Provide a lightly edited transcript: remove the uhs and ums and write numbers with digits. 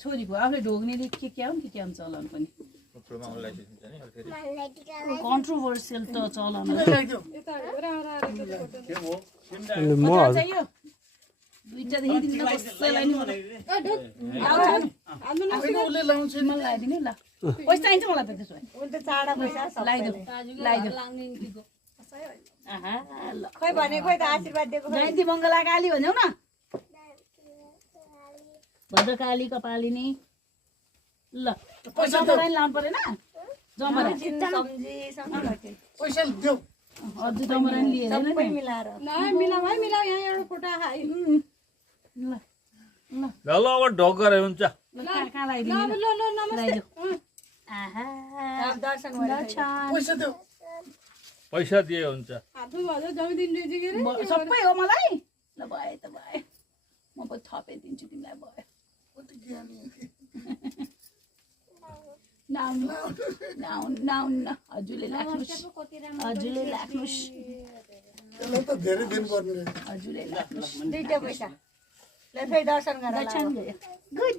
छोरीको आफूले ढोग्नेले के क्या हो चलन पनि कन्ट्रोभर्सियल त चलन दुईटा देखिदिनु कसैलाई नि मलाई लगाइदिनु ल पैसा चाहिन्छ मलाई त त्यसो भए लगाइदेऊ खोइ भने खोइ त आशीर्वाद दिएको जयन्ती मङ्गला काली भन्छौ न भद्रकाली कपालिनी ल जमरानी लाउनु परेन जमरानी पैसा देऊ अझै जमरानी लिएर सबै मिलाएर मिलाऊ है मिलाऊ यहाँ एउटा फोटो खाइ ल ल अब ढोक गरे हुन्छ कहाँ लगाइदिनु ल ल नमस्ते दर्शन पैसा देऊ पैसा दिए हुन्छ हातमा भन्छ जमिदिन दिन्छ के रे सबै हो मलाई ल भए त भए म पनि थपिदिन्छु तिमीलाई भयो हजुरले लाग्नुहोस् हजुरले लाग्नुहोस् धेरै दिन पर्ने हजुरले लाग्नुहोस् दुईटा पैसा ल फेरि दर्शन गरेर गुड